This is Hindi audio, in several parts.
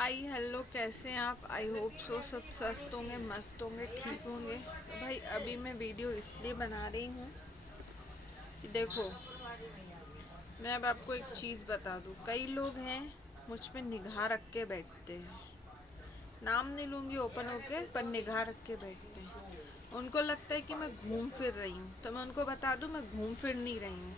हाय हेलो, कैसे हैं आप? आई होप सो सब स्वस्थ होंगे, मस्त होंगे, ठीक होंगे। तो भाई अभी मैं वीडियो इसलिए बना रही हूँ कि देखो, मैं अब आपको एक चीज़ बता दूँ। कई लोग हैं मुझ पे निगाह रख के बैठते हैं, नाम नहीं लूँगी ओपन होके, पर निगाह रख के बैठते हैं। उनको लगता है कि मैं घूम फिर रही हूँ, तो मैं उनको बता दूँ मैं घूम फिर नहीं रही हूँ।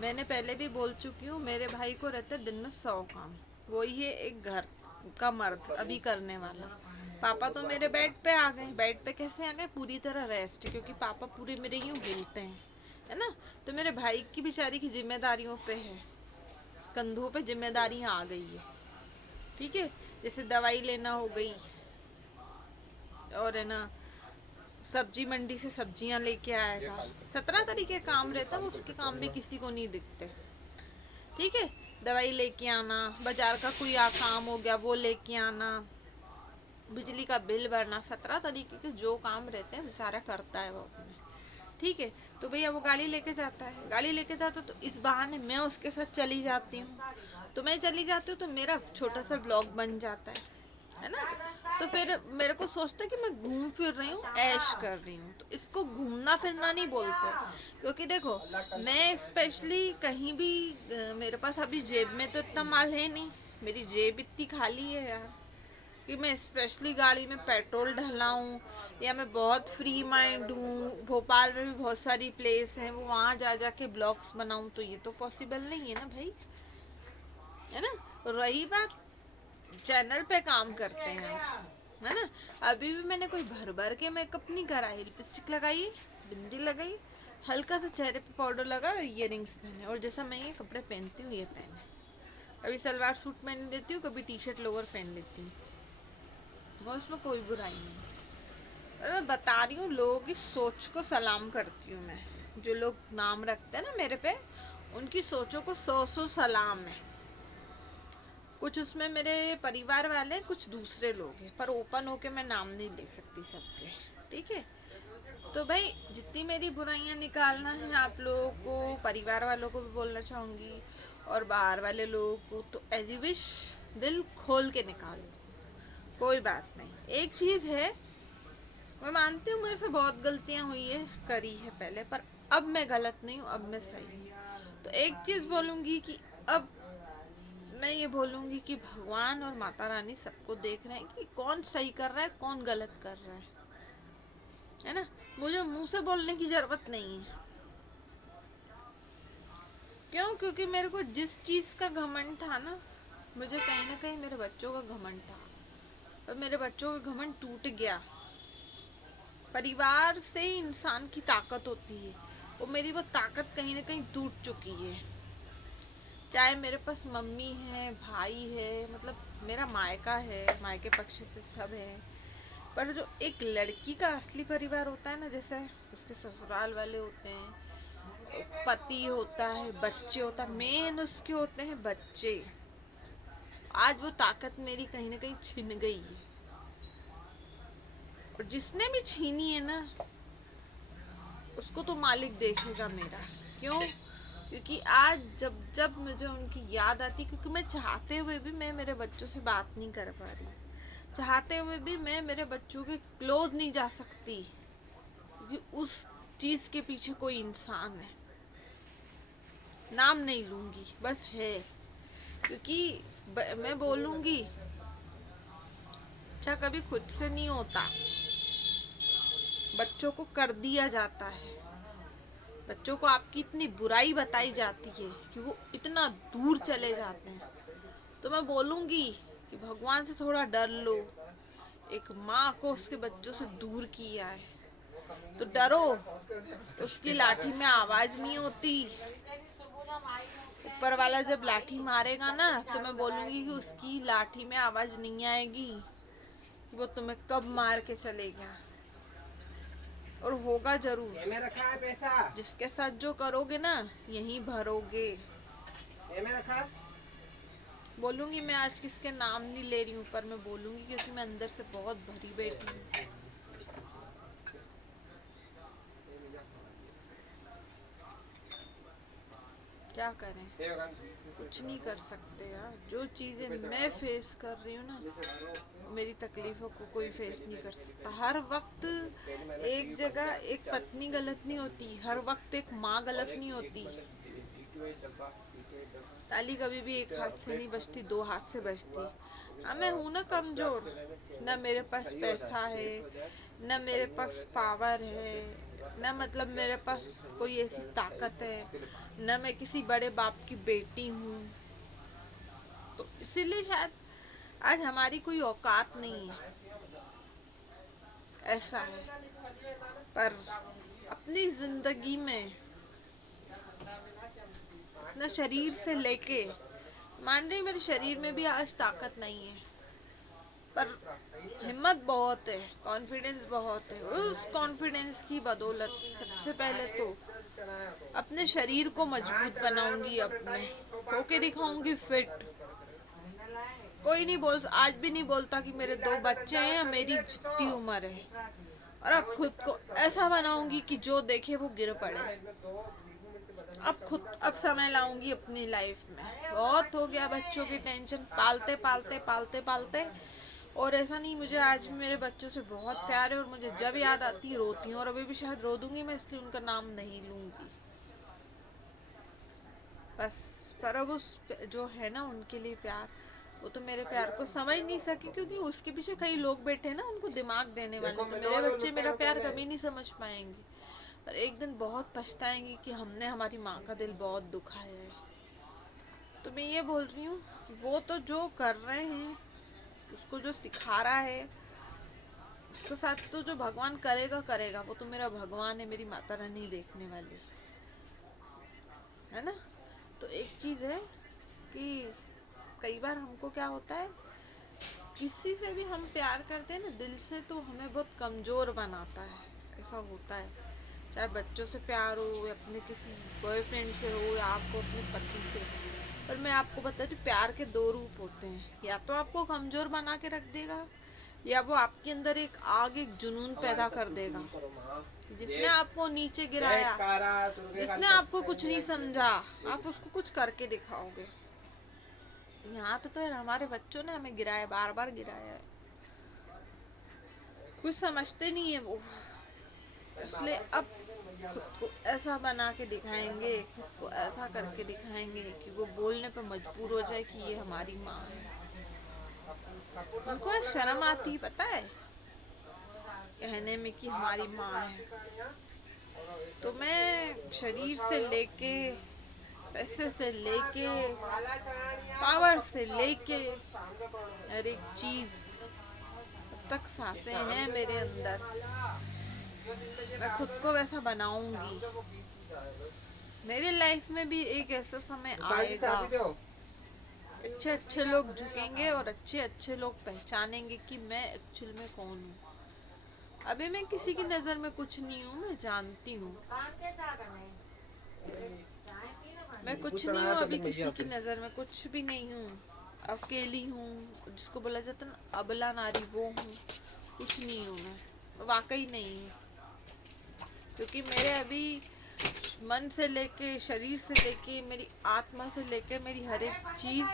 मैंने पहले भी बोल चुकी हूँ, मेरे भाई को रहते दिन में 100 काम। वही है एक घर का मर्द अभी करने वाला। पापा तो मेरे बेड पे आ गए। बेड पे कैसे आ गए? पूरी तरह रेस्ट, क्योंकि पापा पूरे मेरे यूँ हिलते हैं, है ना। तो मेरे भाई की बेचारी की जिम्मेदारियों पे है, कंधों पे जिम्मेदारियाँ आ गई है। ठीक है, जैसे दवाई लेना हो गई, और है ना, सब्जी मंडी से सब्जियां लेके आएगा। 17 तरीके काम रहता है, उसके काम भी किसी को नहीं दिखते। ठीक है, दवाई लेके आना, बाजार का कोई काम हो गया वो लेके आना, बिजली का बिल भरना, 17 तरीके के जो काम रहते हैं बेचारा करता है वो अपने। ठीक है, तो भैया वो गाड़ी लेके जाता है, गाड़ी लेके जाता है, तो इस बहाने मैं उसके साथ चली जाती हूँ। तो मैं चली जाती हूँ तो मेरा छोटा सा ब्लॉग बन जाता है ना। तो फिर मेरे को सोचता है कि मैं घूम फिर रही हूँ, ऐश कर रही हूँ। तो इसको घूमना फिरना नहीं बोलते, क्योंकि देखो, मैं स्पेशली कहीं भी मेरे पास अभी जेब में तो इतना माल है नहीं, मेरी जेब इतनी खाली है यार, कि मैं स्पेशली गाड़ी में पेट्रोल डलाऊं, या मैं बहुत फ्री माइंड हूँ, भोपाल में भी बहुत सारी प्लेस हैं, वो वहाँ जा जा के ब्लॉग्स बनाऊं, तो ये तो पॉसिबल नहीं है ना भाई, है ना। रही बात, चैनल पे काम करते हैं आप, है ना। अभी भी मैंने कोई भर भर के मेकअप नहीं करा है। लिपस्टिक लगाई, बिंदी लगाई, हल्का सा चेहरे पे पाउडर लगा और इयर रिंग्स पहने, और जैसा मैं ये कपड़े पहनती हूँ ये पहने। कभी सलवार सूट पहन लेती हूँ, कभी टी शर्ट लोअर पहन लेती हूँ, और उसमें कोई बुराई नहीं। और मैं बता रही हूँ, लोगों की सोच को सलाम करती हूँ मैं। जो लोग नाम रखते हैं ना मेरे पे, उनकी सोचों को सौ सौ सलाम है। कुछ उसमें मेरे परिवार वाले, कुछ दूसरे लोग हैं, पर ओपन होके मैं नाम नहीं ले सकती सबके। ठीक है, तो भाई जितनी मेरी बुराइयां निकालना है आप लोगों को, परिवार वालों को भी बोलना चाहूँगी, और बाहर वाले लोगों को, तो एज यू विश, दिल खोल के निकालो, कोई बात नहीं। एक चीज़ है, मैं मानती हूँ मेरे से बहुत गलतियां हुई है, करी है पहले, पर अब मैं गलत नहीं हूँ, अब मैं सही हूँ। तो एक चीज बोलूंगी कि अब मैं ये बोलूंगी कि भगवान और माता रानी सबको देख रहे हैं कि कौन सही कर रहा है, कौन गलत कर रहा है ना। मुझे मुंह से बोलने की जरूरत नहीं है। क्यों? क्योंकि मेरे को जिस चीज का घमंड था ना, मुझे कहीं ना कहीं मेरे बच्चों का घमंड था, और मेरे बच्चों का घमंड टूट गया। परिवार से ही इंसान की ताकत होती है, और मेरी वो ताकत कहीं ना कहीं टूट चुकी है। चाहे मेरे पास मम्मी है, भाई है, मतलब मेरा मायका है, मायके पक्ष से सब है, पर जो एक लड़की का असली परिवार होता है ना, जैसे उसके ससुराल वाले होते हैं, पति होता है, बच्चे होता है, मेन उसके होते हैं बच्चे। आज वो ताकत मेरी कहीं ना कहीं छिन गई है, और जिसने भी छीनी है ना, उसको तो मालिक देखेगा मेरा। क्यों? क्योंकि आज जब जब मुझे उनकी याद आती, क्योंकि मैं चाहते हुए भी मैं मेरे बच्चों से बात नहीं कर पा रही, चाहते हुए भी मैं मेरे बच्चों के क्लोज नहीं जा सकती, क्योंकि उस चीज के पीछे कोई इंसान है। नाम नहीं लूंगी, बस है। क्योंकि मैं बोलूंगी, अच्छा कभी खुद से नहीं होता, बच्चों को कर दिया जाता है। बच्चों को आपकी इतनी बुराई बताई जाती है कि वो इतना दूर चले जाते हैं। तो मैं बोलूंगी कि भगवान से थोड़ा डर लो। एक माँ को उसके बच्चों से दूर किया है, तो डरो। उसकी लाठी में आवाज नहीं होती। ऊपर वाला जब लाठी मारेगा ना, तो मैं बोलूंगी कि उसकी लाठी में आवाज नहीं आएगी, वो तुम्हें कब मार के चलेगा। और होगा जरूर। जिसके साथ जो करोगे ना, यहीं भरोगे। बोलूंगी, मैं आज किसके नाम नहीं ले रही हूँ, पर मैं बोलूंगी क्योंकि मैं अंदर से बहुत भरी बैठी हूँ। क्या करें। कुछ नहीं कर सकते यार। जो चीज़ें मैं फेस कर रही हूँ ना, मेरी तकलीफ़ों को कोई फेस नहीं कर सकता। हर वक्त एक जगह एक पत्नी गलत नहीं होती, हर वक्त एक माँ गलत नहीं होती। ताली कभी भी एक हाथ से नहीं बजती, दो हाथ से बजती। हाँ, मैं हूँ ना कमज़ोर, ना मेरे पास पैसा है, ना मेरे पास पावर है, ना मतलब मेरे पास कोई ऐसी ताकत है, ना मैं किसी बड़े बाप की बेटी हूँ। तो इसीलिए शायद आज हमारी कोई औकात नहीं है, ऐसा है। पर अपनी ज़िंदगी में अपना शरीर से लेके, मान रही मेरे शरीर में भी आज ताकत नहीं है, पर हिम्मत बहुत है, कॉन्फिडेंस बहुत है। उस कॉन्फिडेंस की बदौलत सबसे पहले तो अपने शरीर को मजबूत बनाऊंगी, अपने होके दिखाऊंगी फिट। कोई नहीं बोल, आज भी नहीं बोलता कि मेरे दो बच्चे हैं या मेरी जितनी उम्र है। और अब खुद को ऐसा बनाऊंगी कि जो देखे वो गिर पड़े। अब समय लाऊंगी अपनी लाइफ में। बहुत हो गया बच्चों की टेंशन, पालते पालते पालते पालते। और ऐसा नहीं, मुझे आज भी मेरे बच्चों से बहुत प्यार है, और मुझे जब याद आती है रोती हूँ। और अभी भी शायद रो दूंगी मैं, इसलिए उनका नाम नहीं लूंगी बस। पर अब उस जो है ना उनके लिए प्यार, वो तो मेरे प्यार को समझ नहीं सके, क्योंकि उसके पीछे कई लोग बैठे हैं ना उनको दिमाग देने वाले। तो मेरे बच्चे मेरा प्यार कभी नहीं समझ पाएंगे, पर एक दिन बहुत पछताएंगे कि हमने हमारी माँ का दिल बहुत दुखाया है। तो मैं ये बोल रही हूँ कि वो तो जो कर रहे हैं, उसको जो सिखा रहा है, उसके साथ तो जो भगवान करेगा करेगा। वो तो मेरा भगवान है, मेरी माता रानी देखने वाली है ना। तो एक चीज़ है कि कई बार हमको क्या होता है, किसी से भी हम प्यार करते हैं ना दिल से, तो हमें बहुत कमज़ोर बनाता है। ऐसा होता है, चाहे बच्चों से प्यार हो, या अपने किसी बॉयफ्रेंड से हो, या आपको अपने पति से। पर मैं आपको बताती हूँ, प्यार के दो रूप होते हैं। या तो आपको कमज़ोर बना के रख देगा, या वो आपके अंदर एक आग, एक जुनून पैदा कर देगा। जिसने आपको नीचे गिराया, जिसने आपको कुछ नहीं समझा, आप उसको कुछ करके दिखाओगे। यहाँ पे तो यार हमारे बच्चों ने हमें गिराया, बार बार गिराया है। कुछ समझते नहीं है वो, इसलिए अब खुद को ऐसा बना के दिखाएंगे, खुद को ऐसा करके दिखाएंगे कि वो बोलने पर मजबूर हो जाए कि ये हमारी माँ है। उनको शर्म आती, पता है, कहने में कि हमारी माँ है। तो मैं शरीर से लेके, पैसे से लेके, पावर से लेके, हर एक चीज़, अब तक सांसें हैं मेरे अंदर, मैं खुद को वैसा बनाऊंगी। मेरी लाइफ में भी एक ऐसा समय आएगा, अच्छे अच्छे लोग झुकेंगे और अच्छे अच्छे लोग पहचानेंगे कि मैं एक्चुअल में कौन हूँ। अभी मैं किसी की नज़र में कुछ नहीं हूँ, मैं जानती हूँ मैं कुछ नहीं हूँ। अभी किसी की नज़र में कुछ भी नहीं हूँ, अकेली हूँ, जिसको बोला जाता है ना अबला नारी, वो हूँ। कुछ नहीं हूँ मैं, वाकई नहीं हूँ। क्योंकि मेरे अभी मन से लेके, शरीर से लेके, मेरी आत्मा से लेके, मेरी हर एक चीज़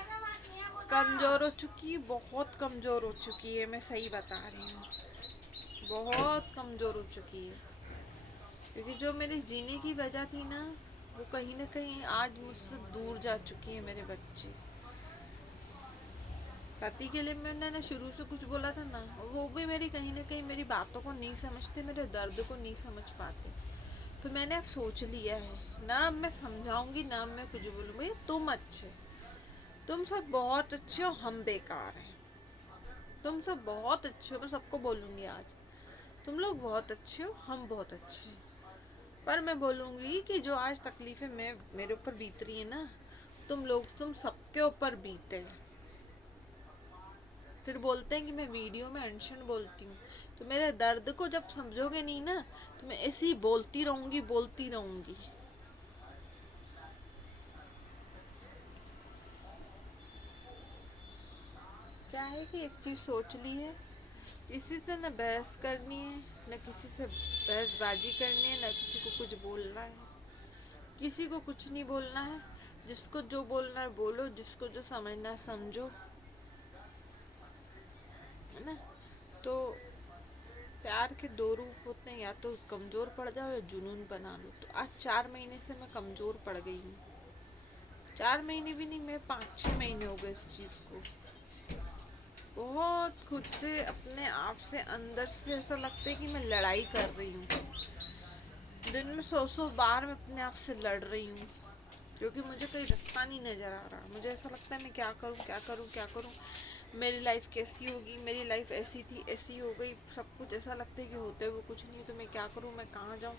कमज़ोर हो चुकी है, बहुत कमज़ोर हो चुकी है। मैं सही बता रही हूँ, बहुत कमज़ोर हो चुकी है। क्योंकि जो मेरे जीने की वजह थी ना, वो कहीं ना कहीं आज मुझसे दूर जा चुकी है। मेरे बच्चे, पति के लिए मैंने ना शुरू से कुछ बोला था ना, वो भी मेरी कहीं ना कहीं मेरी बातों को नहीं समझते, मेरे दर्द को नहीं समझ पाते। तो मैंने अब सोच लिया है ना, अब मैं समझाऊंगी ना, मैं कुछ बोलूँगी। तुम अच्छे, तुम सब बहुत अच्छे हो, हम बेकार हैं। तुम सब बहुत अच्छे हो, मैं सबको बोलूँगी आज, तुम लोग बहुत अच्छे हो, हम बहुत अच्छे हैं। पर मैं बोलूँगी कि जो आज तकलीफ़ें मैं मेरे ऊपर बीत रही है ना, तुम सबके ऊपर बीते हैं। फिर बोलते हैं कि मैं वीडियो में अनशन बोलती हूँ। तो मेरे दर्द को जब समझोगे नहीं ना, तो मैं ऐसे ही बोलती रहूँगी, बोलती रहूँगी। क्या है कि एक चीज़ सोच ली है, किसी से न बहस करनी है, न किसी से बहसबाजी करनी है, न किसी को कुछ बोलना है, किसी को कुछ नहीं बोलना है। जिसको जो बोलना है बोलो, जिसको जो समझना है समझो, है ना। तो प्यार के दो रूप होते हैं, या तो कमज़ोर पड़ जाओ या जुनून बना लो। तो आज 4 महीने से मैं कमज़ोर पड़ गई हूँ। 4 महीने भी नहीं, मैं 5-6 महीने हो गए इस चीज़ को। बहुत खुद से, अपने आप से, अंदर से ऐसा लगता है कि मैं लड़ाई कर रही हूँ। दिन में 100 बार मैं अपने आप से लड़ रही हूँ, क्योंकि मुझे कोई रास्ता नहीं नज़र आ रहा। मुझे ऐसा लगता है मैं क्या करूँ, क्या करूँ, क्या करूँ, मेरी लाइफ कैसी होगी, मेरी लाइफ ऐसी थी ऐसी हो गई, सब कुछ ऐसा लगता है कि होते वो कुछ नहीं है। तो मैं क्या करूँ, मैं कहाँ जाऊँ,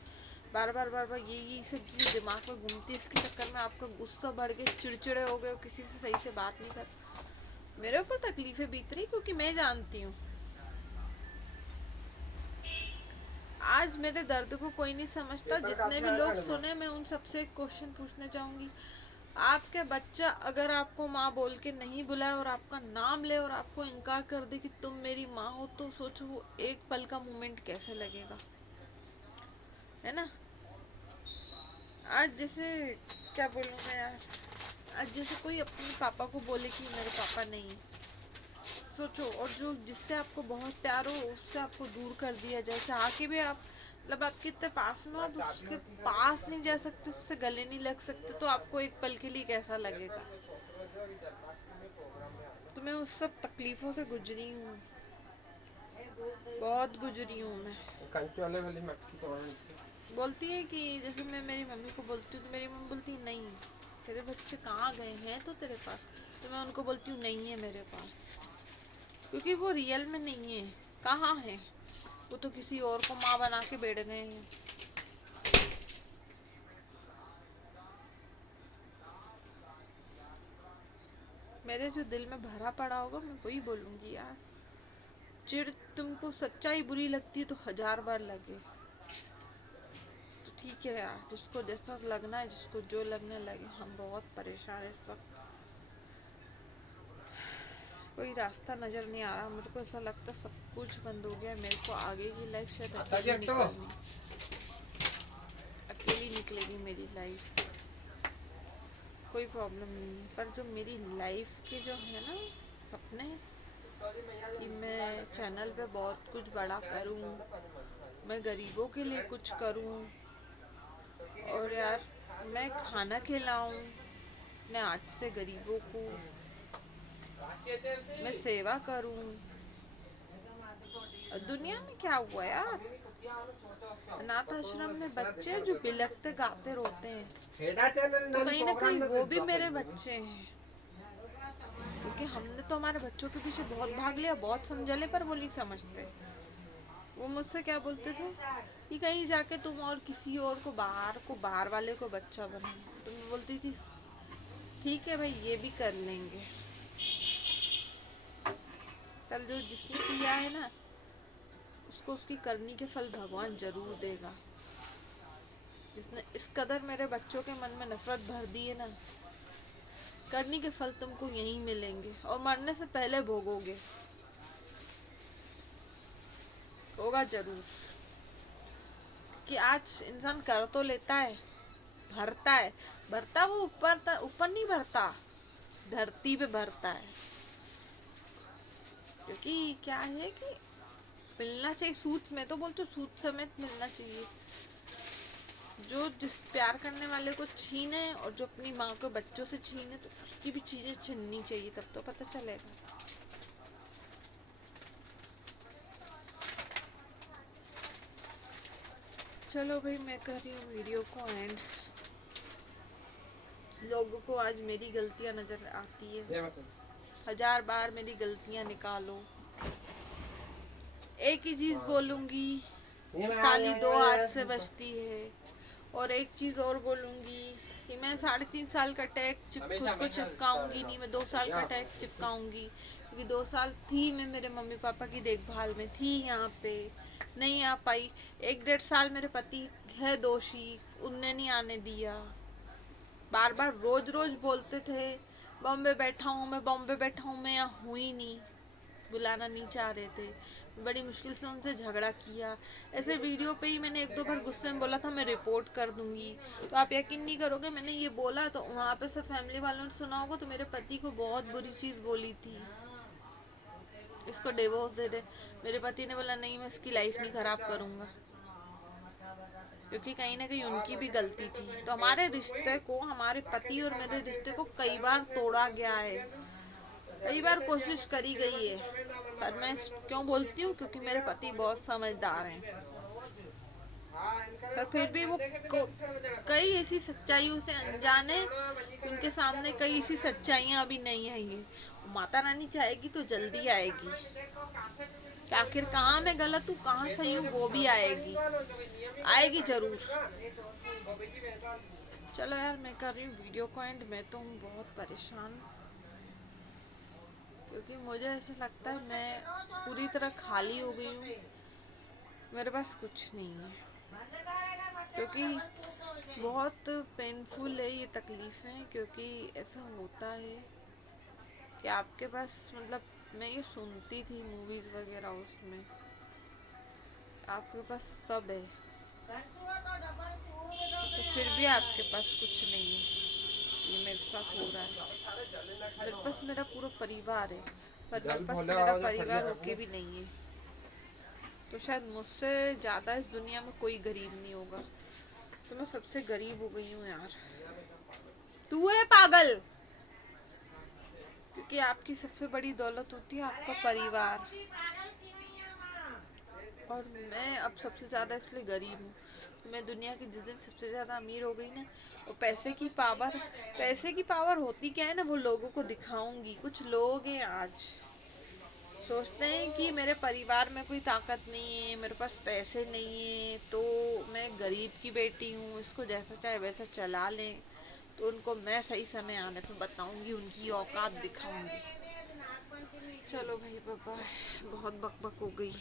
बार बार यही सब चीज़ दिमाग में घूमती है। इसके चक्कर में आपका गुस्सा बढ़ गया, चिड़चिड़े हो गए, किसी से सही से बात नहीं कर। मेरे ऊपर तकलीफें बीत रही, क्योंकि मैं जानती हूँ आज मेरे दर्द को कोई नहीं समझता। जितने भी लोग सुने, मैं उन सबसे एक क्वेश्चन पूछना चाहूँगी। आपके बच्चा अगर आपको माँ बोल के नहीं बुलाए और आपका नाम ले और आपको इनकार कर दे कि तुम मेरी माँ हो, तो सोचो वो एक पल का मोमेंट कैसे लगेगा, है ना। आज जैसे, क्या बोलूँ मैं यार, आज जैसे कोई अपने पापा को बोले कि मेरे पापा नहीं है, सोचो। और जो जिससे आपको बहुत प्यार हो, उससे आपको दूर कर दिया जाए, चाह के भी आप, मतलब आपके इतने पास में, आप उसके पास नहीं जा सकते, उससे गले नहीं लग सकते, तो आपको एक पल के लिए कैसा लगेगा। तो मैं उस सब तकलीफ़ों से गुजरी हूँ, बहुत गुजरी हूँ मैं। बोलती है कि जैसे मैं मेरी मम्मी को बोलती हूँ, तो मेरी मम्मी बोलती है नहीं, तेरे बच्चे कहाँ गए हैं तो तेरे पास। तो मैं उनको बोलती हूँ नहीं है मेरे पास, क्योंकि वो रियल में नहीं है। कहाँ है वो, तो किसी और को माँ बना के बैठ गए हैं। मेरे जो दिल में भरा पड़ा होगा मैं वही बोलूँगी यार। चिढ़, तुमको सच्चाई बुरी लगती है तो 1000 बार लगे, तो ठीक है यार, जिसको जैसा लगना है, जिसको जो लगने लगे। हम बहुत परेशान हैं इस वक्त, कोई रास्ता नज़र नहीं आ रहा। मुझको ऐसा लगता है सब कुछ बंद हो गया। मेरे को आगे की लाइफ शायद अकेली निकलनी, अकेली निकलेगी मेरी लाइफ, कोई प्रॉब्लम नहीं है। पर जो मेरी लाइफ के जो है ना सपने, कि मैं चैनल पे बहुत कुछ बड़ा करूं, मैं गरीबों के लिए कुछ करूं, और यार मैं खाना खिलाऊं, मैं आज से गरीबों को, मैं सेवा करूं। और दुनिया में क्या हुआ यार, अनाथ आश्रम में बच्चे जो बिलखते गाते रोते हैं, तो कहीं ना कहीं वो भी मेरे बच्चे हैं। क्योंकि हमने तो हमारे बच्चों के पीछे बहुत भाग लिया, बहुत समझा ले, पर वो नहीं समझते। वो मुझसे क्या बोलते थे कि कहीं जाके तुम और किसी और को, बाहर वाले को बच्चा बना। तो मैं बोलती थी ठीक है भाई, ये भी कर लेंगे। तब जो जिसने किया है ना, उसको उसकी करनी के फल भगवान जरूर देगा। जिसने इस कदर मेरे बच्चों के मन में नफरत भर दी है ना, करनी के फल तुमको यहीं मिलेंगे, और मरने से पहले भोगोगे, होगा जरूर। कि आज इंसान कर तो लेता है, भरता वो ऊपर ऊपर नहीं भरता, धरती पे भरता है। क्योंकि क्या है कि मिलना चाहिए, सूद, मैं तो बोलती हूँ सूद समेत मिलना चाहिए। जो जिस प्यार करने वाले को छीने, और जो अपनी माँ को बच्चों से छीने, तो उसकी भी चीज़ें छीननी चाहिए, तब तो पता चलेगा। चलो भाई, मैं कर रही हूँ वीडियो को एंड। लोगों को आज मेरी गलतियाँ नज़र आती है, 1000 बार मेरी गलतियाँ निकालो, एक ही चीज़ बोलूँगी, ताली दो हाथ से बजती है। और एक चीज़ और बोलूँगी कि मैं 3.5 साल का टैग खुद को चिपकाऊंगी नहीं, मैं 2 साल का टैग चिपकाऊंगी। क्योंकि 2 साल थी मैं मेरे मम्मी पापा की देखभाल में, थी यहाँ पे, नहीं आ पाई। 1-1.5 साल मेरे पति है दोषी, उनने नहीं आने दिया। बार बार रोज रोज बोलते थे बॉम्बे बैठा हूँ, मैं बॉम्बे बैठा हूँ, मैं यहाँ हुई नहीं, बुलाना नहीं चाह रहे थे। बड़ी मुश्किल से उनसे झगड़ा किया। ऐसे वीडियो पे ही मैंने एक दो बार गुस्से में बोला था मैं रिपोर्ट कर दूंगी। तो आप यकीन नहीं करोगे, मैंने ये बोला तो वहाँ पे सब फैमिली वालों ने सुना होगा, तो मेरे पति को बहुत बुरी चीज़ बोली थी, इसको डिवोर्स दे दे। मेरे पति ने बोला नहीं, मैं इसकी लाइफ नहीं ख़राब करूँगा, क्योंकि कहीं ना कहीं उनकी भी गलती थी। तो हमारे रिश्ते को, हमारे पति और मेरे रिश्ते को कई बार तोड़ा गया है, कई बार कोशिश करी गई है, पर मैं क्यों बोलती हूँ, क्योंकि मेरे पति बहुत समझदार हैं। पर फिर भी वो कई ऐसी सच्चाइयों से अनजान है, उनके सामने कई ऐसी सच्चाइयाँ अभी नहीं आई है। माता रानी चाहेगी तो जल्दी आएगी, कि आखिर कहाँ मैं गलत हूँ कहाँ सही हूँ वो भी आएगी, आएगी जरूर। चलो यार, मैं कर रही हूँ वीडियो को एंड। मैं तो हूँ बहुत परेशान, क्योंकि मुझे ऐसा लगता है मैं पूरी तरह खाली हो गई हूँ, मेरे पास कुछ नहीं है। क्योंकि बहुत पेनफुल है ये तकलीफ़ें, क्योंकि ऐसा होता है कि आपके पास, मतलब मैं ये सुनती थी मूवीज़ वगैरह, उसमें आपके पास सब है तो फिर भी आपके पास कुछ नहीं है। ये मेरे साथ हो रहा है। मेरे पास मेरा पूरा परिवार है, पर मेरे पास मेरा परिवार होके भी नहीं है। तो शायद मुझसे ज़्यादा इस दुनिया में कोई गरीब नहीं होगा। तो मैं सबसे गरीब हो गई हूँ यार। तू है पागल, क्योंकि आपकी सबसे बड़ी दौलत होती है आपका परिवार, और मैं अब सबसे ज़्यादा इसलिए गरीब हूँ। तो मैं दुनिया की जिस दिन सबसे ज़्यादा अमीर हो गई ना, वो पैसे की पावर होती क्या है ना, वो लोगों को दिखाऊंगी। कुछ लोग हैं आज सोचते हैं कि मेरे परिवार में कोई ताकत नहीं है, मेरे पास पैसे नहीं है, तो मैं गरीब की बेटी हूँ, इसको जैसा चाहे वैसा चला लें। तो उनको मैं सही समय आने पे बताऊंगी, उनकी औकात दिखाऊंगी। चलो भाई बाबा, बहुत बकबक हो गई।